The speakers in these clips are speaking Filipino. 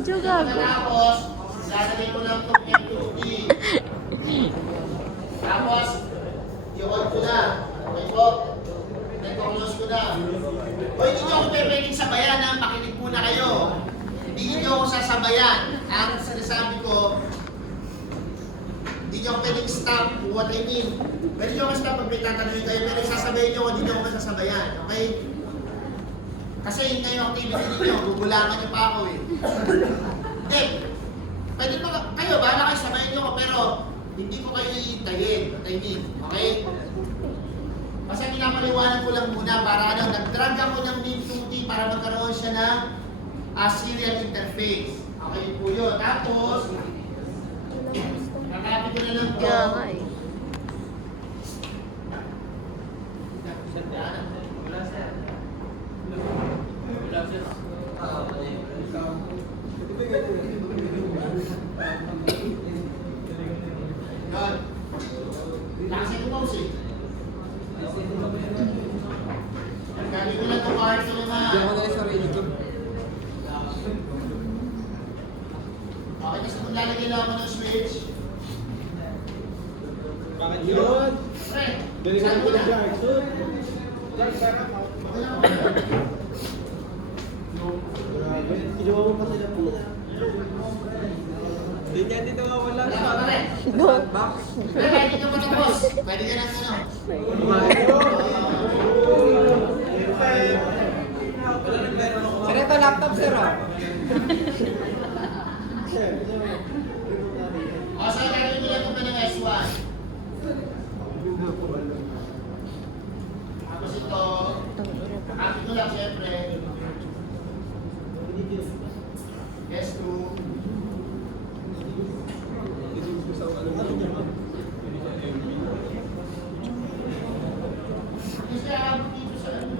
Gago. Tapos, lalagay ko lang itong M2D. Tapos, i-on ko na. Okay po? Nag-close ko na. O hindi nyo ako pwedeng sabayan ha. Makinig muna kayo. Hindi nyo ako sasabayan. Ang sinasabi ko, hindi nyo ako pwedeng stop. What I mean. Pwede nyo ako stop pag may tatanungin kayo. Pero sasabayin nyo, hindi nyo ako masasabayan. Okay? Kasi yun na yung activity ninyo. Gugulangan nyo pa ako eh. Hindi. Pwede pa kayo, bahala kayo sabayin nyo ko. Pero hindi ko kayo iintayin. What I mean. Okay? Kasi pinapaliwanag ko lang muna para nag-drag ako ng NIM2D para magkaroon siya ng serial interface. Okay po yun. Tapos, kakapit ko na lang ito. Kaya nga eh. Yan. Lasa ko pause eh. Galing ko lang itong card ko naman. Okay, kasi kung lalagay lang ako ng switch. Bakit yun? Pre, Balikan ko na Jark. Ginawa mo pa sila po. Hindi niya dito wala wala sa pa pare. box. Pre, pwede ka matapos. Pwede ka ng ano. Sir, ito laptop sir ah. O, so gagawin ko lang ito ng S1. Tapos ito, kakapit ko lang siyempre. S2. Kasi abot dito sa ano.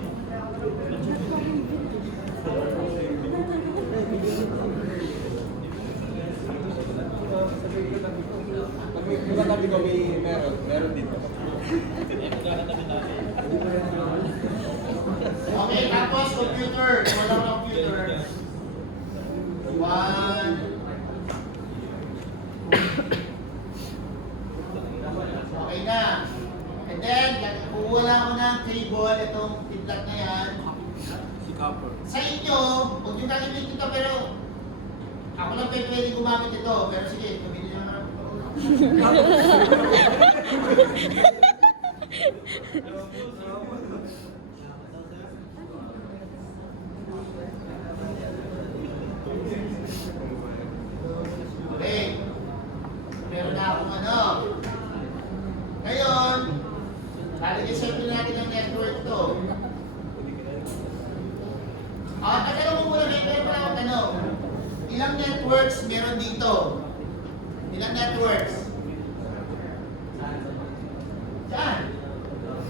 Pag may katabi ko meron dito. Okay, tapos computer. Walang computer. One. Okay na. And then, kukuha lang ako ng cable, itong pitlat na yan. Si Copper. Sa inyo, huwag nyo gagamitin ito, pero ako lang pwede gumamit ito. Pero sige, gawin nyo naman ako. Okay. Meron na akong ano. Ngayon, lalagay siyempre natin ang network to. Tatanong mo muna, may pwede pala akong tanong. Ilang networks meron dito? Ilang networks? Saan?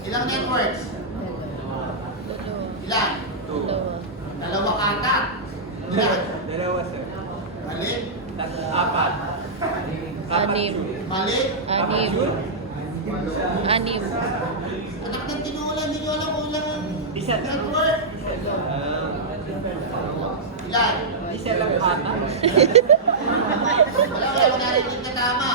Ilang networks? Ilan? Dalawa kata. Ilan? Dalawa sir. Mali? Apat. Anim. Mali? Anim. Anim. Anak ng tinulan, hindi nyo alam kung ilang Isa. network. Ilan? Isa lang ata. Wala ko narinig na tama.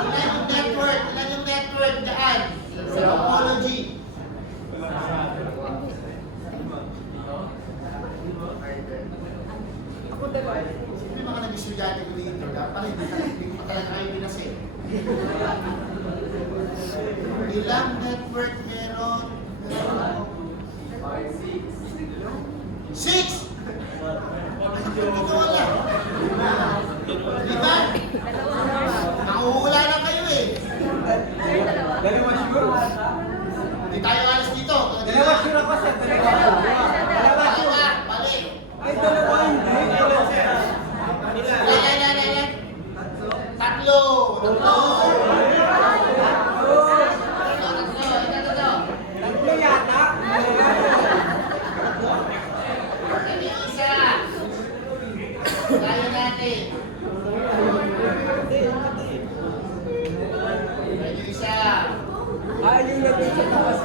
Ilan yung network? Ilan yung network dyan? Sa topology. Siyempre mga nag-estudyante ko dito. Dapat hindi ko pa talaga kayo pinasi. Ilang network meron? Six! Hindi ko alam. Diba? Nakuhula lang kayo eh. Dalawa sure. Hindi tayo alas dito. Dalawa sure ako sir. Dalawa. Dalawa, balik. Ay, dalawa hindi. Ilan? Tatlo. Tatlo. Tatlo yata. Yan yung isa. Kaya natin. Yan yung isa. Yung nandun sa taas.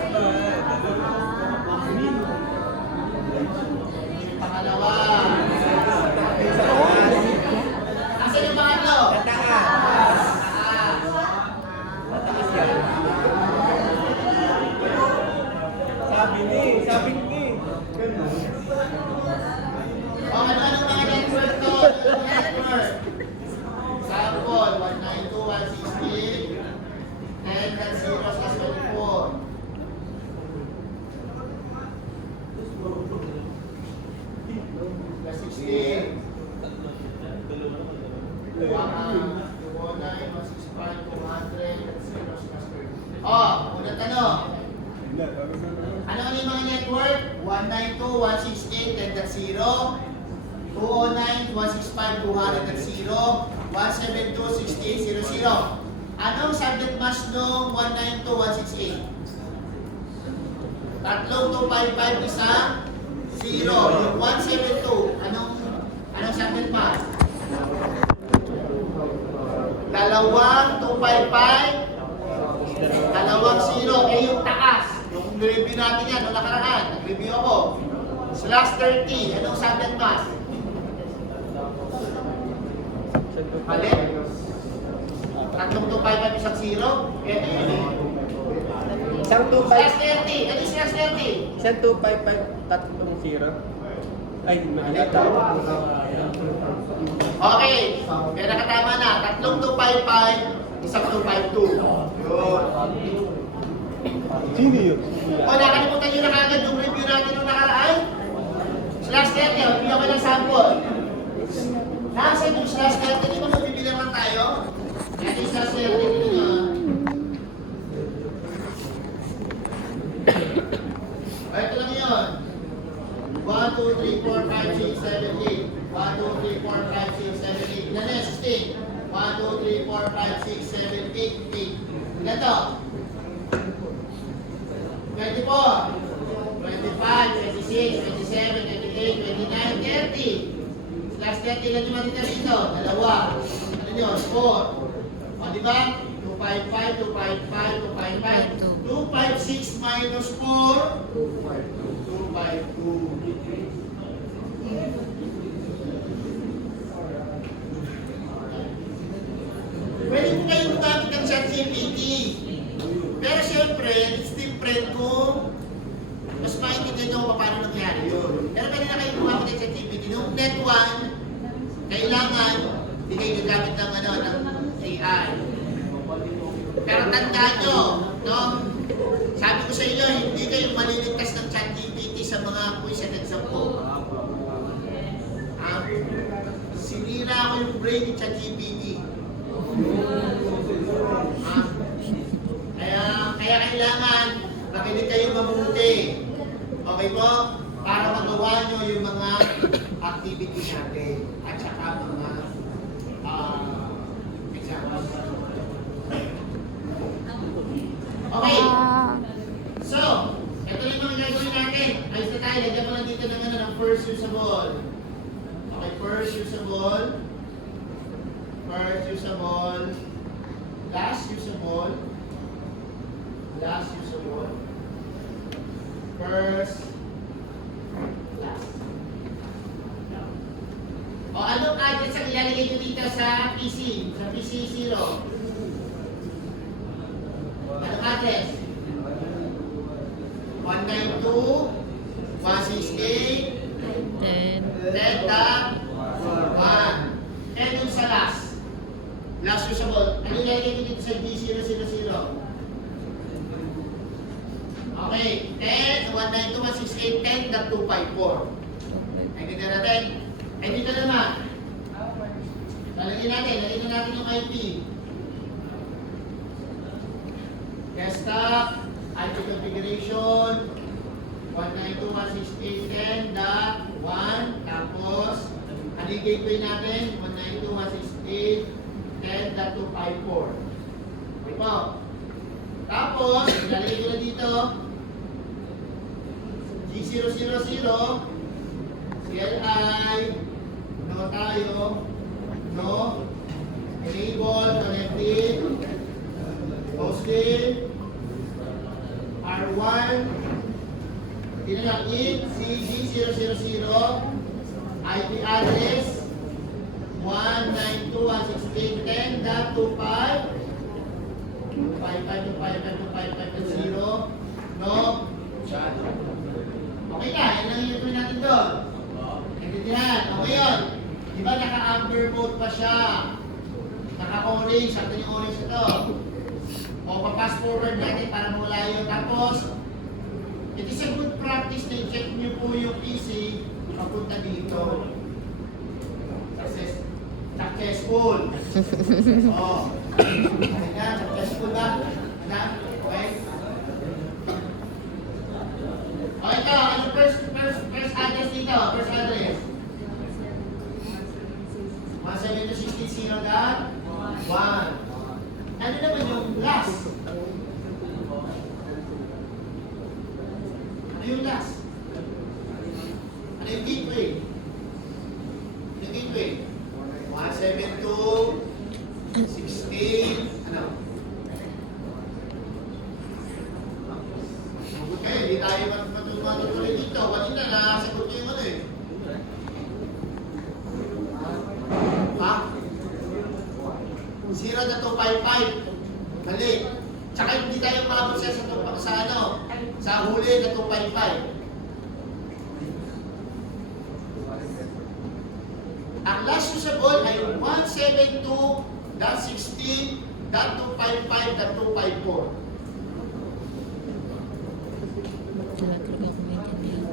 Una tanong. Ano yung mga network? 192.168.10.0 209.165.200.0 172.68.00. Anong subnet mask nung 192.168? 3255 isang 0. Yung 172, anong subnet mask? 255, 2 0. Yung taas, yung review natin yan, nung nakaraan, nag-review ako. /30, anong subnet mask? Alin? 3255 isang 0? Ito yun eh. Isang 2.5. /30, ano yung /30? Isang 2.55, tatlong 0. Ay, malita. Okay, kaya nakatama na. 3255, isang 252. Yun. Sino yun? O, nakalimutan nyo na kagad yung review natin nung nakaraan? /30, bigyan ko ng sample. Nasa yung /30, di ba mabibili naman tayo? Yan yung /30 nyo. O, ito lang yun. 1, 2, 3, 4, 5, 6, 7, 8. 1, 2, 3, 4, 5, 6, 7, 8. Ilan na yun? 16. 1, 2, 3, 4, 5, 6, 7, 8, 8. Ilan to? 24, 25, 26, 27, 28, 29, 30. /30 lang naman dito rito. Dalawa. Ano yun? 4. O, diba? 255, 255, 255. 256 minus 4. 252. Pwede po kayong gumamit ng ChatGPT. Pero siyempre, it's different kung mas maintindihan nyo kung paano nangyari yun. Pero pwede na kayong gumamit ng ChatGPT. Nung net 1, kailangan hindi kayo gagamit ng, ng AI. Pero tandaan nyo, no? Sabi ko sa inyo, hindi kayo maliligtas ng ChatGPT sa mga quiz and exam po. Sinira ko yung brain ni ChatGPT. Kaya kailangan makinig kayo mabuti. Okay po? Para magawa nyo yung mga activity natin at saka mga examples. Okay. So, ito yung mga gagawin natin. Ayos na tayo. Lagyan mo lang dito ng first usable. Okay, first usable. First usable. Last usable. Last usable. First. Last. O anong address ang ilalagay nyo dito sa PC? Sa PC 0. Anong address? 192.168.10.1. And yung sa last. Last usable. Ano ilalagay nyo dito sa D000? Okay. 192.168.10.254. Ay, dito natin. Ay, dito naman. Lalagyan natin yung IP. Desktop, IP configuration, 192.168.10.1. Tapos, ano yung gateway natin? 192.168.10.254. Okay po. Tapos, ilalagay ko na dito, G000, CLI, no tayo, no, enable, connected, hosted, R1, tinalagin, CG000, IP address, 192.168.10.25, 552552550, no, okay na, yan lang yung gawin natin doon. Naintindihan, okay yun. Di ba naka-amber mode pa siya? Naka-orange, sakto yung orange ito. O pa-fast forward natin para mawala yun. Tapos, it is a good practice na i-check nyo po yung PC papunta dito. Kasi, successful. Oh. Ayan, successful ba? Anak, okay? O ito, ano first address dito? First address. 172.16.0.1. Ano naman yung last? Ano yung last? Ano yung gateway? Yung gateway? 172.16. Ano? Magot kayo, hindi tayo matutuloy dito. Kanina, nakasagot nyo yung ano eh. Ha? 0.255. Mali. Tsaka hindi tayo maabot siya sa huli na 255. Ang last usable ay 172.16.255.254. Wala talaga ako maintindihan.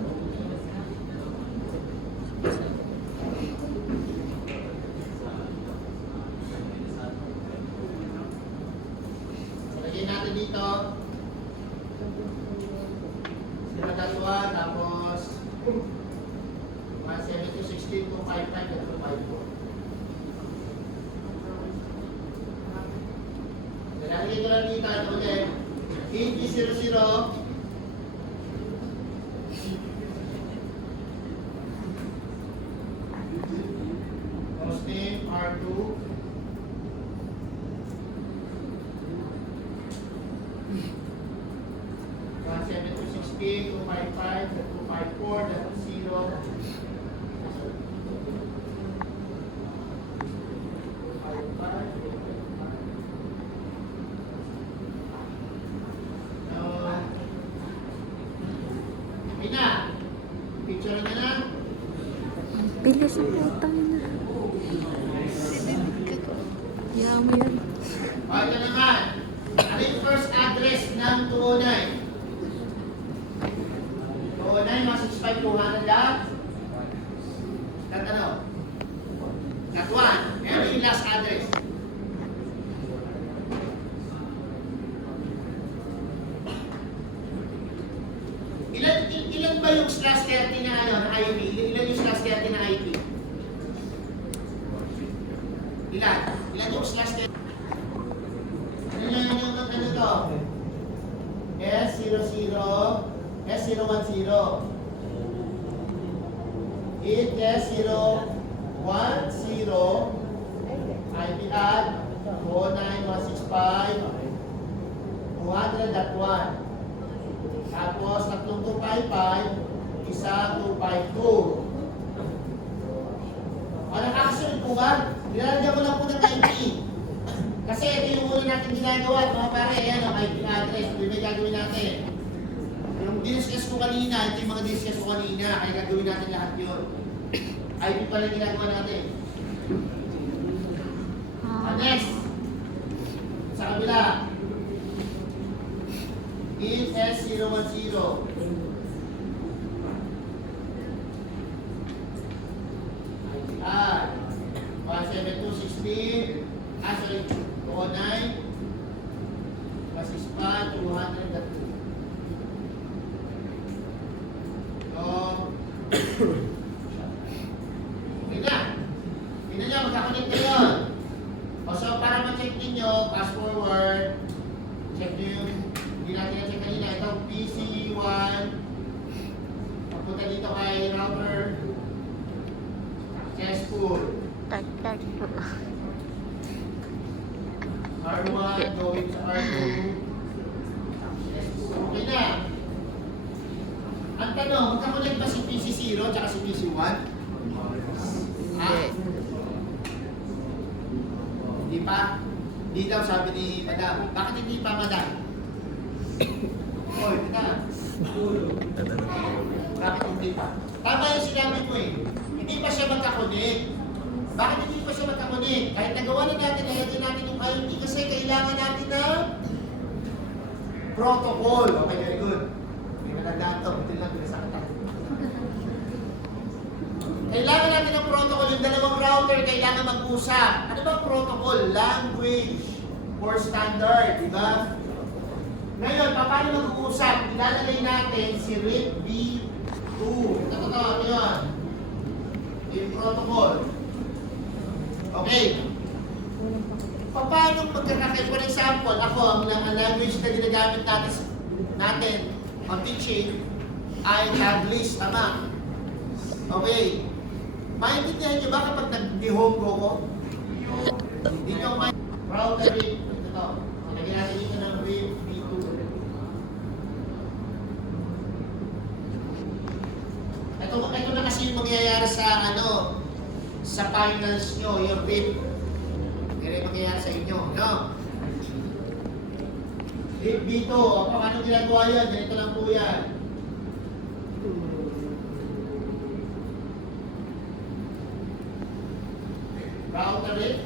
Lagyan natin dito. Sinadatuan, tapos 172.16.255.254. Lalagyan ko lang dito ano ulit. 8000 hosting R2 Picture na na. Bilis ang putang na. Yaw mo yun. O, ito naman. Ano yung first address ng 209? 209, 165, 200 dot? Dot ano? Dot 1. Ano yung last address? Ilan ba yung slash 30 na ano, na IP? Ilan yung slash 30 na IP? Ilan? Ilan yung slash 30? Ano yan yung ano to? S00, S010. It S010, IP add 49165 200.1. Tapos, tatlong 255, isa 252. O, nakakasunod po ba? Nilalagyan ko lang po ng IP. Kasi ito yung una natin ginagawa, mga pare, ayan ang IP address. Ito yung gagawin natin. Yung discuss ko kanina, ito yung mga discuss ko kanina, kaya gagawin natin lahat yun. IP pala yung ginagawa natin. Next. Sa kabila. In S010. Ah, 172.16. Sorry, 209. Masispan, 200 at 2. So, okay na. Tingnan nyo, magkakonect kayo. O so, para ma-check ninyo, fast forward, check nyo yung hindi natin na-check kanina. Itong PC1, papunta dito kay router, successful. Tag-tag po. R1 going to R2, successful. Okay na. Ang tanong, magkakonect ba si PC0 at si PC1? Hindi. Hindi pa? Hindi daw, sabi ni Madam. Bakit hindi pa, Madam? Oy, kita. Bakit hindi pa? Tama yung sinabi ko eh. Hindi pa siya magkakonek. Bakit hindi pa siya magkakonek? Kahit nagawa na natin, nalagyan natin yung IP kasi kailangan natin ng protocol. Okay, very good. May matandaan to. Buti lang, pinasakta. Kailangan natin ng protocol. Yung dalawang router, kailangan mag-usap. Ano ba protocol? Language for standard, di ba? Ngayon, paano mag-uusap? Ilalagay natin si RIP B2. Ito yun. Yung protocol. Okay. Paano magkakakit? For example, ako, ang language na ginagamit natin on teaching ay Taglish, tama? Okay. Maintindihan nyo ba kapag nag-dihonggo ko? Hindi nyo may router RIP. Ito. Lagyan natin dito ng RIP B2. Ito na kasi yung mangyayari sa sa finals nyo, yung RIP. Yan yung mangyayari sa inyo, no? RIP B2. Paano ginagawa yan? Ganito lang po yan. Router RIP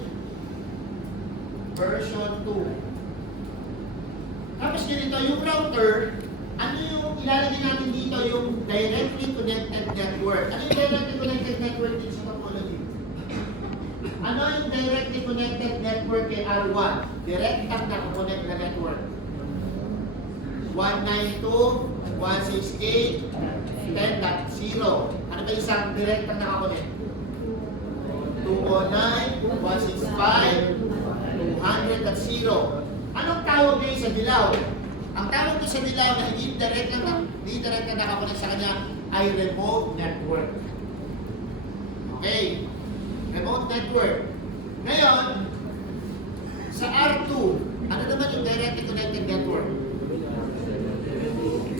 version 2. Tapos ganito, yung router, ano yung ilalagay natin dito, yung directly connected network. Ano yung directly connected network din sa topology? Ano yung directly connected network kay R1? Direktang nakakonect na network. 192.168.10.0. Ano ba isang direktang nakakonect? 209.165.200.0. Anong tawag kayo sa dilaw? Ang tawag ko sa dilaw na hindi direct na nakakonect sa kanya ay remote network. Okay? Remote network. Ngayon, sa R2, ano naman yung directly connected network?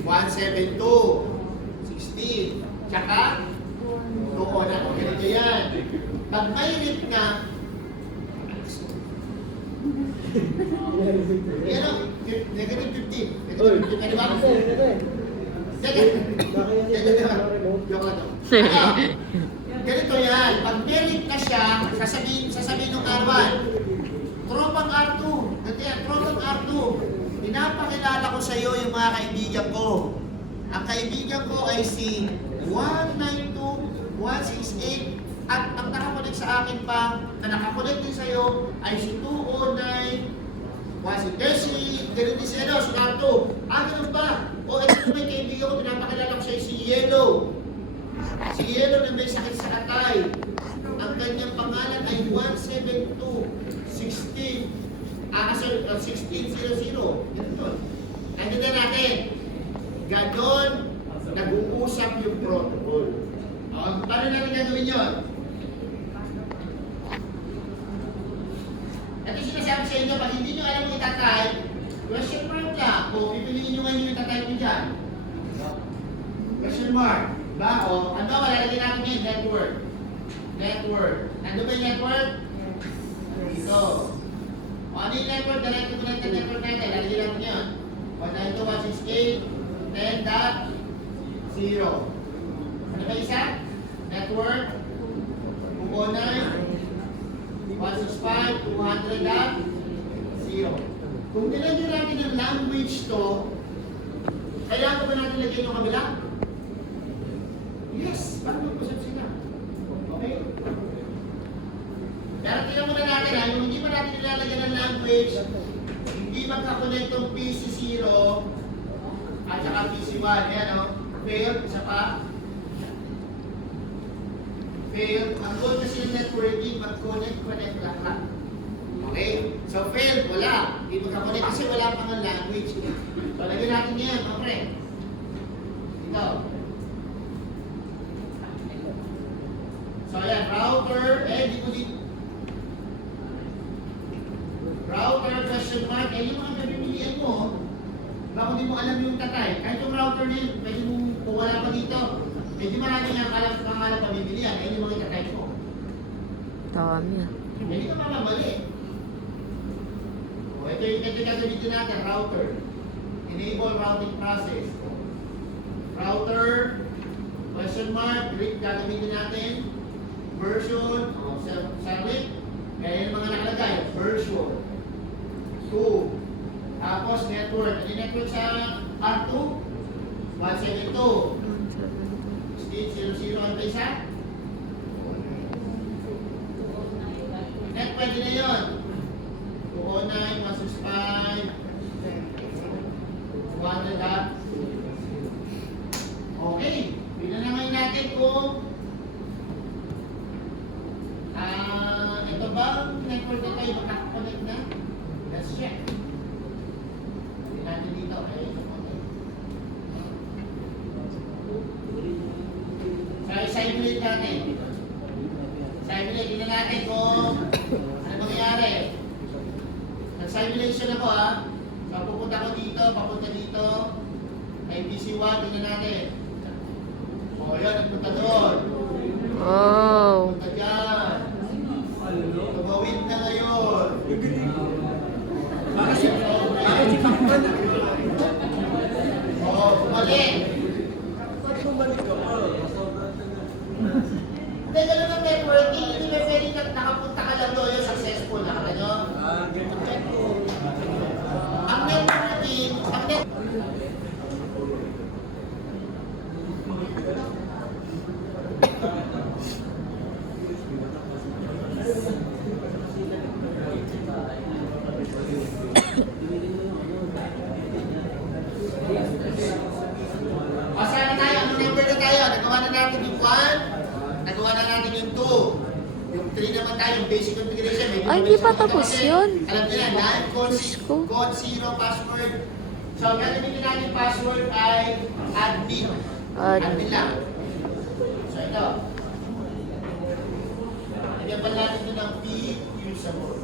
172.16. Tsaka, 209. Ganito yan. Pag may RIP na, yan o, negative 15. Negative 15 ka, di ba? Joke lang. Ganito yan. Pag may RIP na siya, sasabihin ng R1, tropang R2. Ganito yan, tropang R2. Pinapakilala ko sa iyo yung mga kaibigan ko. Ang kaibigan ko ay si 192.168 at ang nakakonect sa akin pa, na nakakonect din sa iyo ay si 209.168. Ganun din si si Narto. Ganun ba? O ito naman yung kaibigan ko, pinapakilala ko sa iyo si Yellow. Si Yellow na may sakit sa atay. Ang kanyang pangalan ay 172.16.1600. Ganun. Nandiyan natin. Ganon, nag-uusap yung protocol. Paano natin gagawin yun? Ito sinasabi sa inyo, pag hindi nyo alam yung itatype, question mark lang. O pipiliin nyo ngayon yung itatype nyo dyan. Question mark. Diba? O ano, malalagay natin yung network. Network. Ano ba yung network? Ito. O ano yung network? Direct to connected network natin. Lalagay natin yun. 192.168.10.0. Ano ba isa? Network. 209.165.200.0. Kung nilagyan natin ng language to, kailangan ba natin lagyan yung kabila? Yes! Ba't mag-usap sila? Okay? Pero tingnan muna natin yung hindi pa natin nilalagyan ng language, hindi magkakonect yung PC0 at saka PC1. Yan o. Failed. Isa pa. Failed. Ang goal kasi ng networking, mag-connect lahat. Okay? So failed. Wala. Hindi magkakonect kasi wala pang ang language. So lagyan natin yan, mga pre. Ito. So ayan, router. Di ko dito. Router, question mark. Yung mga pipilian mo, baka hindi mo alam yung tatay. Kahit yung router na yun, pwede mong kung wala pa dito, medyo marami nga pangalan pamimilian. Yung mga tatay mo. Dami ah. Hindi ka mamamali. Ito yung gagamitin natin, router. Enable routing process. Router, question mark, RIP gagamitin natin. Version, sa RIP, kaya yung mga nakalagay, version. 2. Tapos network. Ano yung network sa R2? 172. 1600 ang isa? pwede na yun. 209, 165, 200 ha. Okay. Tignan na ngayon natin kung ito ba network na tayo makakakonect na? Let's check. Tignan natin dito. Simulate natin. Simulate, tignan natin kung ano mangyayari. Nag-simulation ako ha. So pupunta ko dito, papunta dito. IPC1, tignan natin. O yan, nagpunta doon. Oh. Punta dyan. Tumawid na ngayon. Bakit si Pacman? Oo, bumalik. Bakit bumalik ako? Hindi, ganun ang networking. Hindi ba pwede nakapunta ka lang doon yung successful na ka, no? Ang networking, Pasa na tayo, ang number na tayo. Nagawa na natin yung 1, nagawa na natin yung 2. Yung 3 naman tayo, yung basic configuration. Ay, hindi pa tapos yun. Alam niyo na, Diyos ko. code 0 password. So, ang gagamitin natin password ay admin. Admin lang. So, ito. Lagyan pa natin ito ng P usable.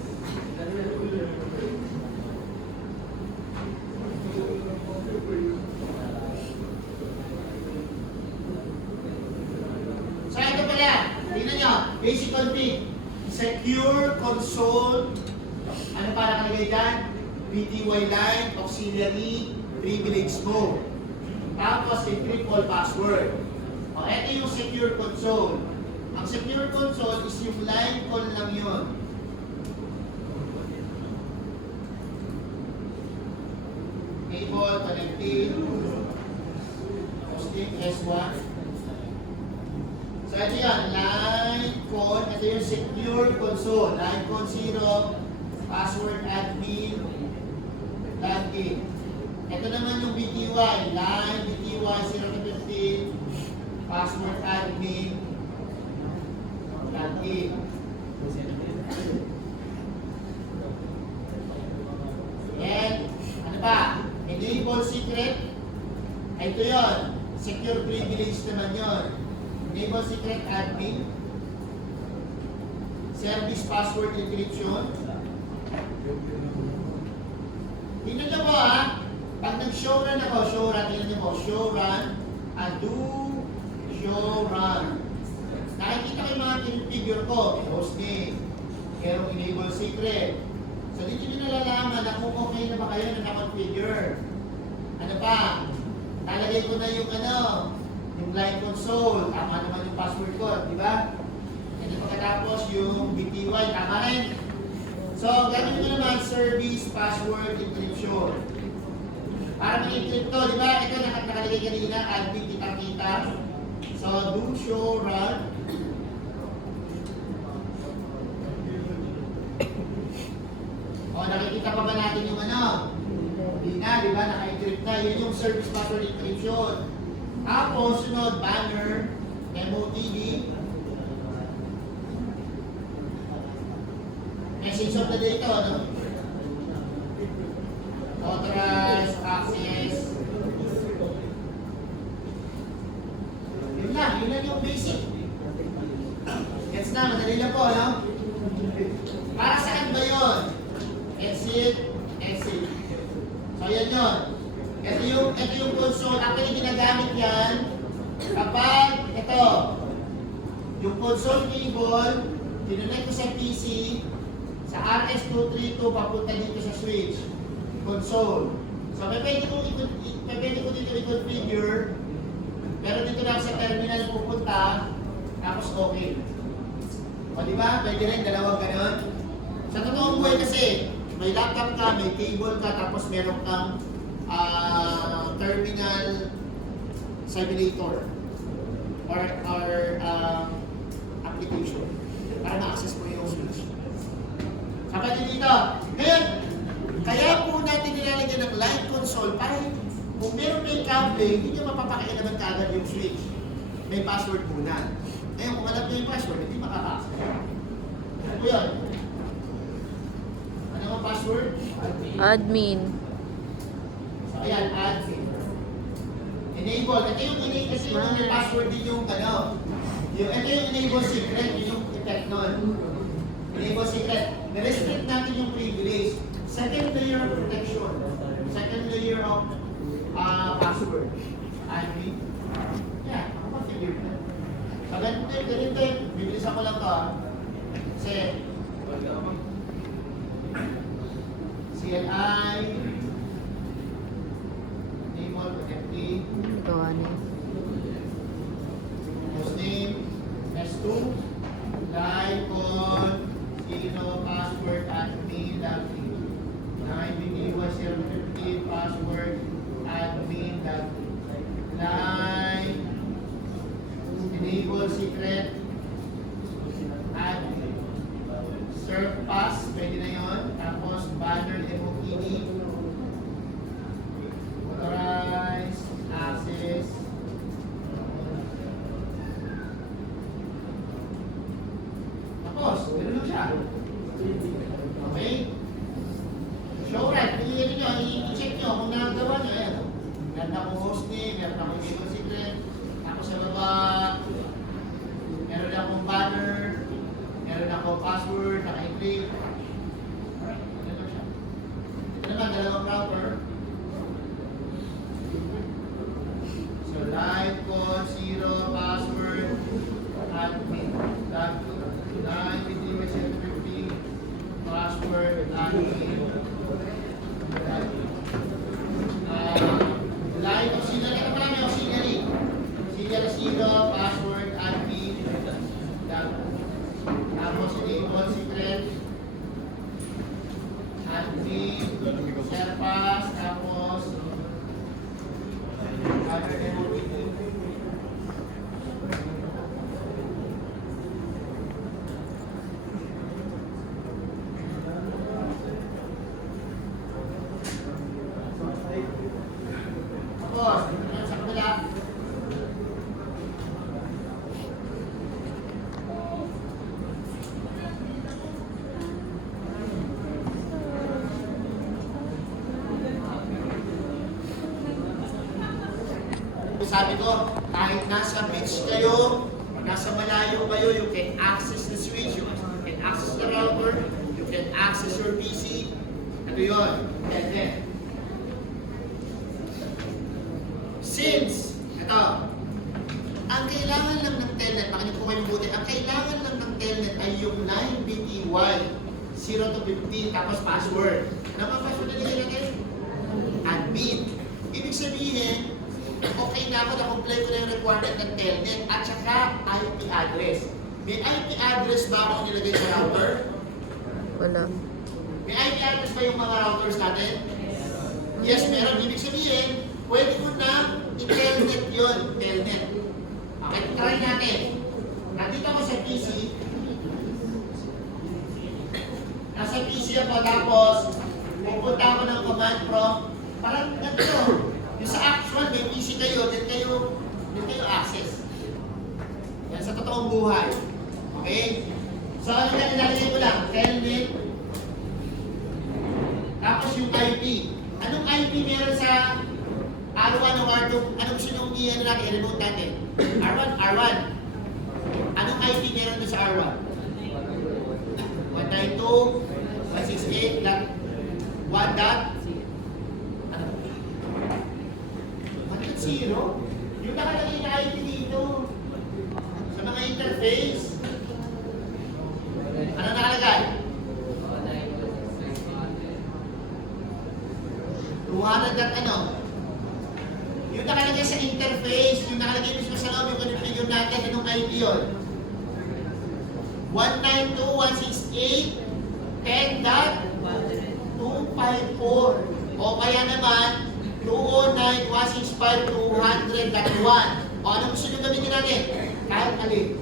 So, ito pala. Tingnan nyo. Basic config. Secure console. Ano para nakalagay dyan? BTY line, auxiliary, privilege mode. Tapos, encrypt all password. O, ito yung secure console. Ang secure console is yung line call lang yun. Cable, connected, hosting, S1. So, ito yan, line call. Ito yung secure console. Line call 0, password admin, login. Ito naman yung BTY. Line, BTY 0-15, password admin, login. And, ano pa? Enable secret. Ito yun. Secure privilege naman yun. Enable secret admin. Service password encryption. Tingnan nyo po ha. Pag nag-show run ako, show run, tingnan nyo po. Show run, undo, show run. Nakikita ko yung mga figure ko. Host name. Merong enable secret. So dito nyo nalalaman na kung okay na ba kayo na nakakonfigure. Ano pa? Talagay ko na yung yung line console. Tama naman yung password ko, di ba? And then pagkatapos yung BTY, tama rin. So, gagawin ko naman service password encryption. Para mag-encrypt to, di ba? Ito nakalagay kanina, admin kita-kita. So, do show run. O, nakikita pa ba natin yung Hindi na, di ba? Naka-encrypt na. Yun yung service password encryption. Tapos, sunod, banner, MOTD. Message of the day ito, Authorized access. Yun lang yung basic. Gets na, madali lang po, Para saan ba yun? Exit. So, yan yun. Ito yung console. Actually, ginagamit yan kapag ito, yung console cable, tinunay ko sa PC, sa RS232 papunta dito sa switch console. So pwede ko dito i-configure, pero dito lang sa terminal pupunta, tapos okay. O di ba? Pwede rin dalawang ganun. Sa totoong buhay kasi, may laptop ka, may cable ka, tapos meron kang terminal simulator or application para ma-access mo yung switch. way, hindi nyo mapapakialaman kaagad yung switch. May password muna. Ngayon, kung alam nyo yung password, hindi makaka-access. Ano po yun? Ano ang password? Admin. So, ayan, admin. Enable. Ito yung may password din yung ano. Ito yung enable secret, yun yung effect nun. Enable secret. Na-restrict natin yung privilege. Second layer of protection. Second layer of password. Admin. Yan, ako ma-figure na. So, ganito, bibilisan ko lang to. Kasi, CLI, enable, empty, Gawa na yun. hostname, S2, Lycon, Sino, password, admin, login. 9 was 050, password, admin, login. Line, enable secret, admin. Serve pass, pwede na yun. Tapos banner, emokini. Authorize, access. Tapos, gano'n lang siya. Okay? Show right, pilihan nyo, i-check nyo kung nakagawa nyo. Ayan. Meron akong hostname, meron akong enable secret. Tapos sa baba, meron akong banner, meron akong password, naka-encrypt. Alright, gano'n lang siya. Ito naman, dalawang router. So, live code, 0, password, admin. Line, hindi 750, password, admin. Line auxiliary, ano marami auxiliary? Auxiliary 0, password, admin. Tapos, enable secret, admin, share pass, tapos, other enable. Tapos, sa kabila. Sabi ko, kahit nasa beach kayo, nasa malayo kayo, you can access the switch, you can access the router, you can access your PC. Ano yun? Telnet. Since, ito, ang kailangan lang ng Telnet, makinig po kayo mabuti, ang kailangan lang ng Telnet ay yung line BTY, 0 to 15, tapos password. Ano ang password na nilagay natin? Admin. Ibig sabihin, okay na ako, na-comply ko na yung requirement ng Telnet at saka IP address. May IP address ba akong nilagay sa router? Wala. May IP address ba yung mga routers natin? Yes, meron. Ibig sabihin, pwede mo na i-Telnet yun. Telnet. Okay, try natin. Nandito ako sa PC. Nasa PC ako, tapos pupunta ako ng command prompt. Parang ganito. Yung sa actual, may PC kayo, din kayo access. Yan sa totoong buhay. Okay? So, ano na nilalagay mo lang? Telnet. Tapos yung IP. Anong IP meron sa R1 o R2? Anong gusto nyo i-ano natin? I-remote natin? R1, R1. Anong IP meron doon sa R1? 192, 168, 1 dot? Ano? 1.0? Yung nakalagay na IP dito. Sa mga interface. Ano nakalagay? 200 at ano? Yung nakalagay sa interface, yung nakalagay mismo sa loob, yung configure natin, anong IP yun? 192.168.10.254 o kaya naman 209.165.200.1 o anong gusto nyo gamitin natin? Kahit alin.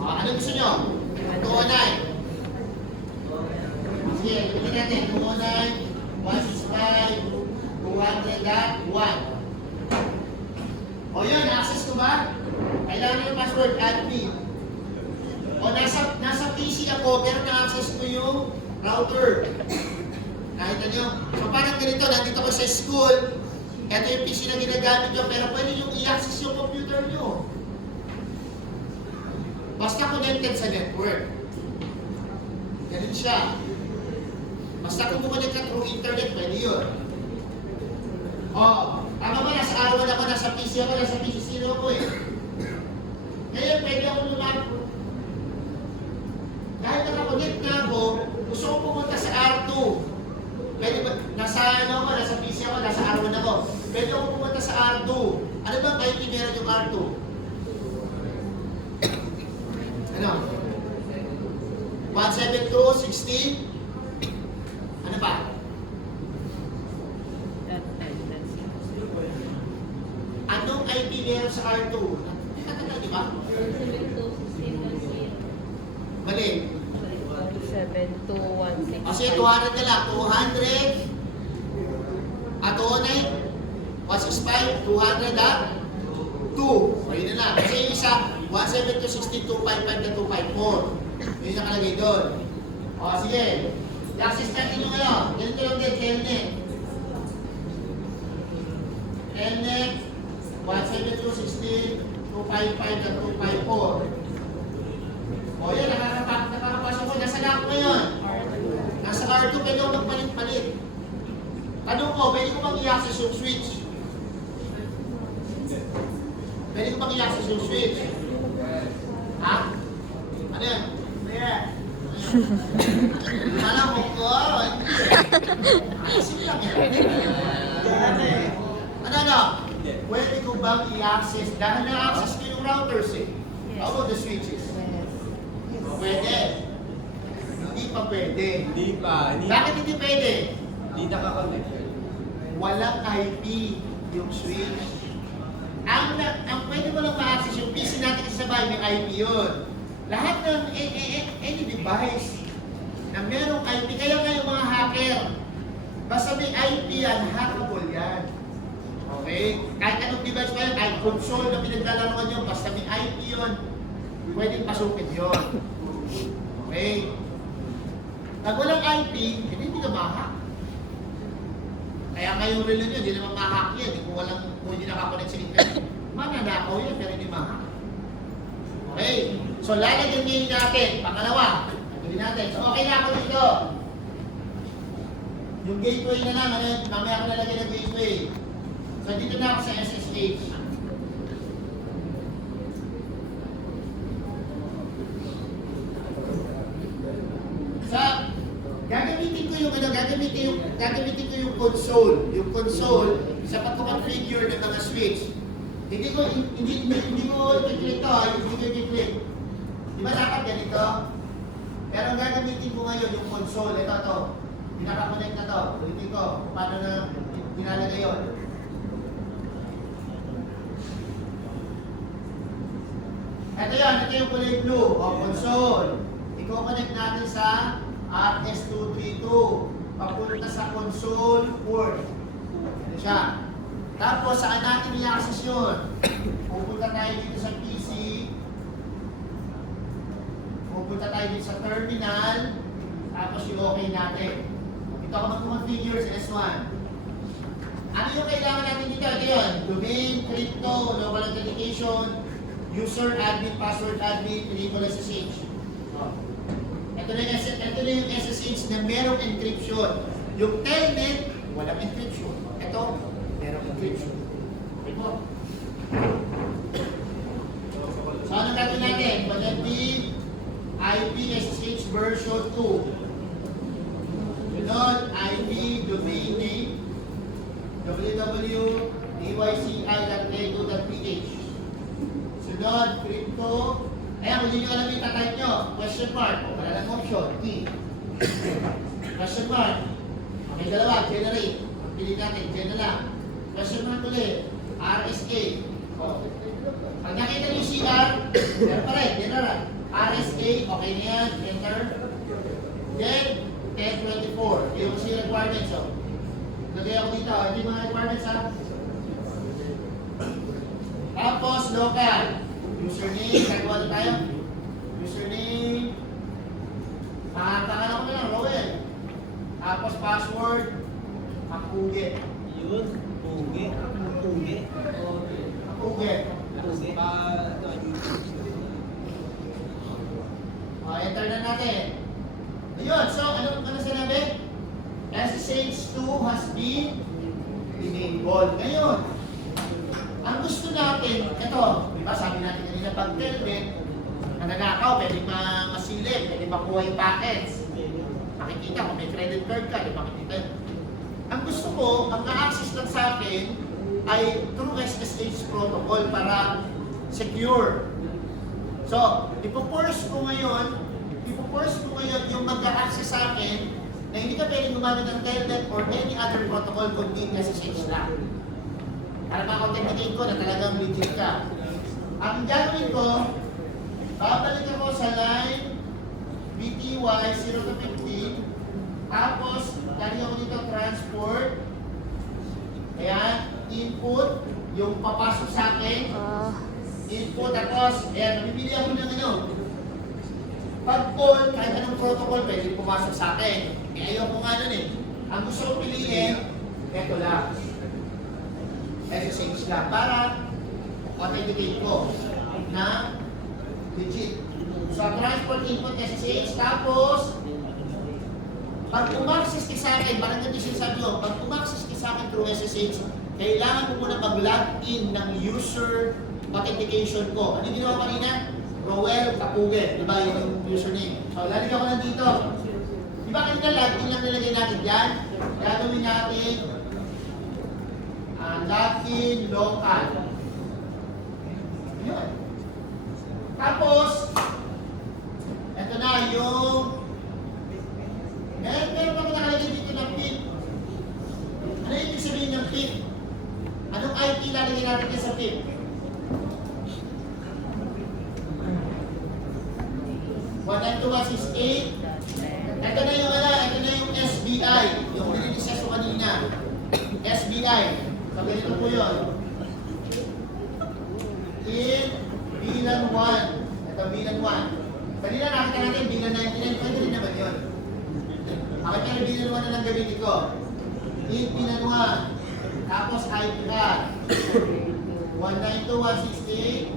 O anong gusto nyo? 209. Sige, gamitin natin 209.165.200.1 ako, pero na-access ko yung router. Nakita nyo? So parang ganito, nandito ko sa school, ito yung PC na ginagamit nyo, pero pwede yung i-access yung computer nyo. Basta connected sa network. Ganun siya. Basta kung connect ka through internet, pwede yun. Oh, tama ba? Nasa R1 ako, nasa PC ako, nasa PC 0 ko eh. Ngayon, pwede ako lumapit. Dahil nakakonect na ako, gusto ko pumunta sa R2. Pwede ba, nasa ano ako, nasa PC ako, nasa R1 ako. Pwede ako pumunta sa R2. Ano ba kayo meron yung R2? Ano? 172.16? Ano pa? Anong IP meron sa R2? Hindi ka tagal, di ba? Mali. 7216. Kasi 200 na lang. 200. At 209. 165. 200 at 2. O yun na lang. Kasi yung isa, 172.16.255 na 254. Yun yung nakalagay doon. O sige. I-access natin yung ano. Ganito lang din. Telnet. Telnet. 172.16.255 na 254. O yan, nakakapasok ko. Nasa na ako ngayon? Nasa R2, pwede ko magpalit-palit. Tanong ko, pwede ko bang i-access yung switch? Pwede ko bang i-access yung switch? Ha? Ano yan? Yeah. Alam mo ko, asin lang yan. Ano? Pwede ko bang i-access? Dahil na-access ko yung routers eh. How about the switches? Pwede. Hindi pa pwede. Hindi pa. Bakit hindi pwede? Hindi nakakonect. Walang IP yung switch. Ang pwede mo lang ma-access yung PC natin sa bahay, may IP yun. Lahat ng any device na merong IP, kaya nga yung mga hacker, basta may IP yan, hackable yan. Okay? Kahit anong device pa yan, kahit console na pinaglalaroan nyo, basta may IP yun, pwedeng pasukin yun. Okay? Pag walang IP, hindi ka ma-hack. Kaya ngayong relo nyo, hindi naman ma-hack yan. Kung hindi nakakonect sa internet, mananakaw yan, pero hindi ma-hack. Okay? So, lalagyan ngayon natin. Pangalawa, lagyan natin. So, okay na ako dito. Yung gateway na lang, mamaya ako lalagyan ng gateway. So, dito na ako sa SSH. Sa gagamitin ko yung console. Yung console sa pagko-configure ng mga switch. Hindi ko i-click to, hindi ko i-click. Di ba dapat ganito? Pero ang gagamitin ko ngayon yung console, ito to. Pinaka-connect na to. Ulitin ko kung paano na pinalagay yun. Ito yung kulay blue, o console. I-connect natin sa RS232 papunta sa console port. Ano siya? Tapos saan natin i-access yun? Pupunta tayo dito sa PC. Pupunta tayo dito sa terminal. Tapos yung okay natin. Ito ako mag-configure sa S1. Ano yung kailangan natin dito? Ito yun. Domain, crypto, local authentication, user, admin, password, admin, enable SSH. Ito na yung SSH na merong encryption. Yung Telnet, walang encryption. Ito, merong encryption. Okay po. So, ano gagawin natin? Connecting IP SSH version 2. Sunod, IP domain name www.dyci.edu.ph. Sunod, crypto. Ayan, kung hindi nyo alam yung tatype nyo, question mark, wala lang option, key. Question mark. Okay, dalawa, generate. Pili natin, gen na lang. Question mark ulit, RSA. Pag nakita nyo yung CR, pero pa rin, general. RSA, okay na yan, enter. Then, 1024, yung kasi requirements. So, lagay ako dito, hindi mga requirements ha. Tapos, local. Username, gagawa na tayo. Username. natin. Ayun, so ano sinabi? SSH2 has been enabled. Ngayon, ang gusto natin, ito, di ba sabi natin kanina pag telnet, nananakaw, pwede masilip, pwede makuha yung packets. Makikita kung may credit card ka, di makikita. Ang gusto ko, ang na-access lang sa akin ay through SSH protocol para secure. So, ipo-force ko ngayon yung mag-access sa akin na hindi ka pwedeng gumamit ng telnet or any other protocol kundi SSH lang. Para ma-authenticate ko na talagang legit ka. Ang gagawin ko, babalik ako sa line BTY 0 to 15, tapos lagi ako dito transport, ayan, input, yung papasok sa akin, input, tapos, ayan, mamimili ako ng ano. Pag all, kahit anong protocol, pwede pumasok sa akin. Eh, ayaw ko nga nun eh. Ang gusto ko piliin, eto lang. SSH lang, para authenticate ko na legit. So, transport input SSH, tapos, pag umaccess ka sa akin, parang ganito sinasabi ko, pag umaccess ka sa akin through SSH, kailangan mo muna mag-login ng user authentication ko. Ano yung ginawa kanina? Roel Kapuget, di ba yung username? So, lalagyan ko lang dito. Di ba kanina login lang nilagay natin yan? Gagawin natin login local. Yun. Tapos, ito na yung meron pa nakalagay dito ng PIN. Ano yung ibig sabihin ng PIN? Anong IP lalagay natin sa PIN? Ito na yung SBI, yung nilinis ko kanina. SBI. So, ganito po yun. In bilan 1. Ito, bilan 1. Kanina nakita natin bilan 99. Pwede rin naman yun. Bakit kaya bilan 1 na lang gamitin ko? In bilan 1. Tapos IP ka. 192.168.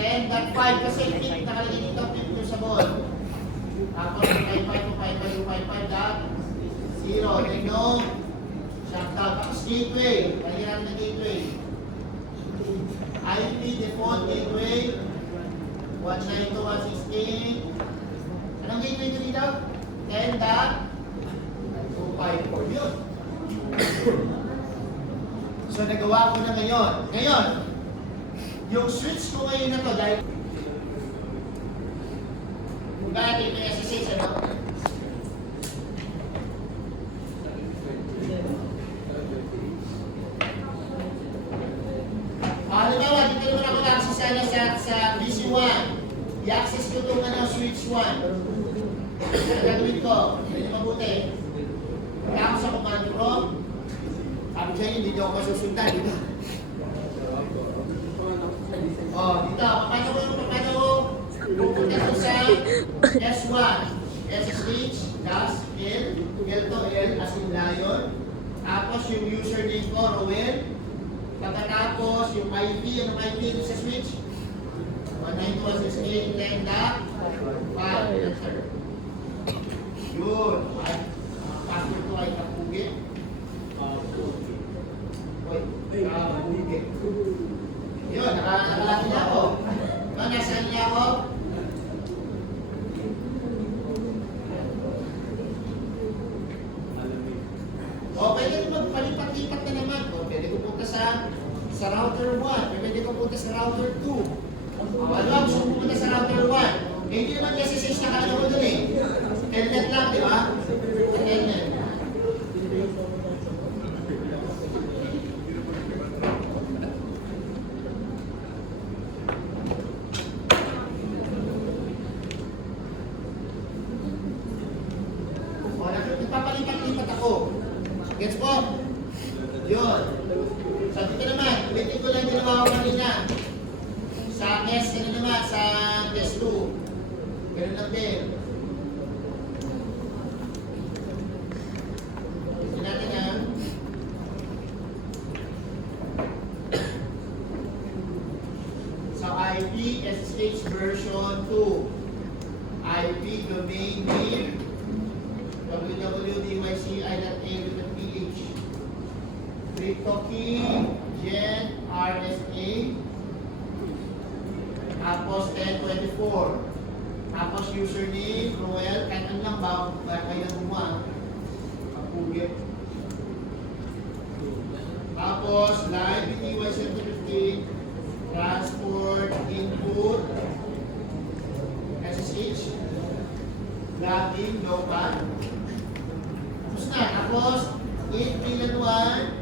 10.5 kasi pink nakalagay dito, pink yung sabon. Tapos 5.5.5.5.5.0. Then no, shutdown. Tapos gateway. Lagyan natin na gateway. IP default gateway. 192.168. Anong gateway nyo dito? 10.254. Yun. So nagawa ko na ngayon. Ngayon, yung switch ko ngayon na to dahil kung bakit may SSH, ano? Halimbawa, dito naman ako access sa PC1. I-access ko itong switch 1. Ang gagawin ko, hindi mabuti. Kaya ako sa command prompt, sabi sa inyo, hindi ako masusundan, di ba? Dito, paano ko pupunta ko sa S1, SSH, dash, L to L as in lion. Tapos yung username ko, Roel. Pagkatapos yung IP, anong IP dito sa switch? 192.168, 10.5. Yun. Password ko ay Kapugit. Kapugit. Yun, nakalaki na ako. Nasaan niya ako? Pwede ko magpalipat-lipat na naman. Pwede ko punta sa router 1. Pwede ko punta sa router 2. Ano ang gusto ko punta sa router 1? Hindi naman SSH na kala ko dun eh. Telnet lang, di ba? Telnet. Nagpapalipat-lipat ako. Gets po? Yun. So dito naman, ulitin ko lang ginawa ko kanina. Sa S, naman, sa S2. Ganun lang din. Ito natin yan. Sa IP, SSH version 2. IP domain name www.dyci.a.ph crypto key gen RSA tapos 1024 tapos username Roel kahit ano lang ba kayo na gumawa kapugit tapos live BTY 715 transport input SSH login local tapos na tapos 8 million 1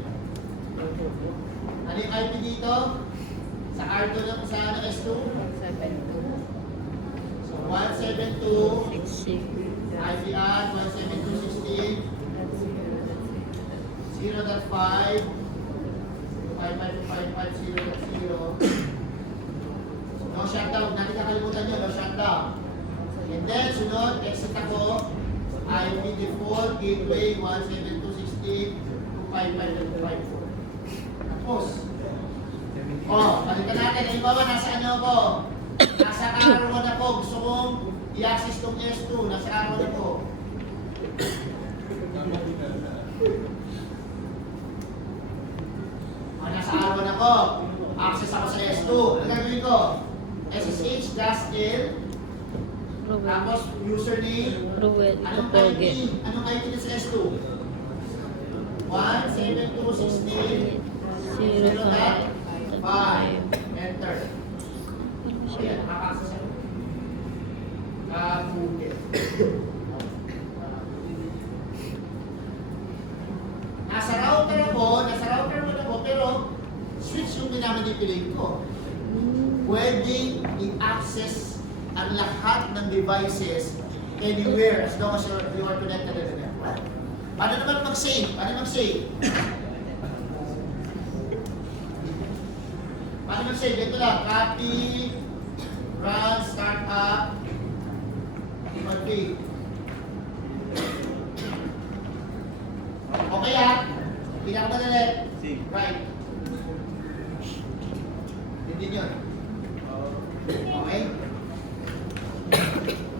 ano yung IP dito? Sa R2 na sa ano, S2? 172. So 172 60. IPR 172.16 0.5 55255.0.0 no shutdown, natin nakalimutan nyo, no shutdown and then sunod, exit ako IP default gateway 172.16 tapos balikan natin. Halimbawa, nasa ano ako? Nasa R1 ako. Gusto kong i-access tong S2. Nasa R1 ako. Nasa R1 ako. Access ako sa S2. Ano gagawin ko? SSH-L Ruel. tapos username. Ruel. Anong Kapoge. IP? Anong IP na sa S2? 172.16 0.5. 5. Enter. Ayan, makakasa siya. Kapugit. Nasa router muna ako, pero switch yung minamanipulate ko. Pwedeng i-access ang lahat ng devices anywhere as long as you are connected to the network. Paano naman mag-save? Paano mag-save? Ito lang, copy, run, startup, config. Okay pinakamadali. Right. Hindi yun. Okay?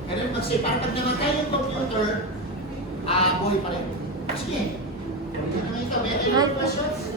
Ganun mag-save. Para pag namatay yung computer, buhay pa rin. Sige. Ano ito? May any questions?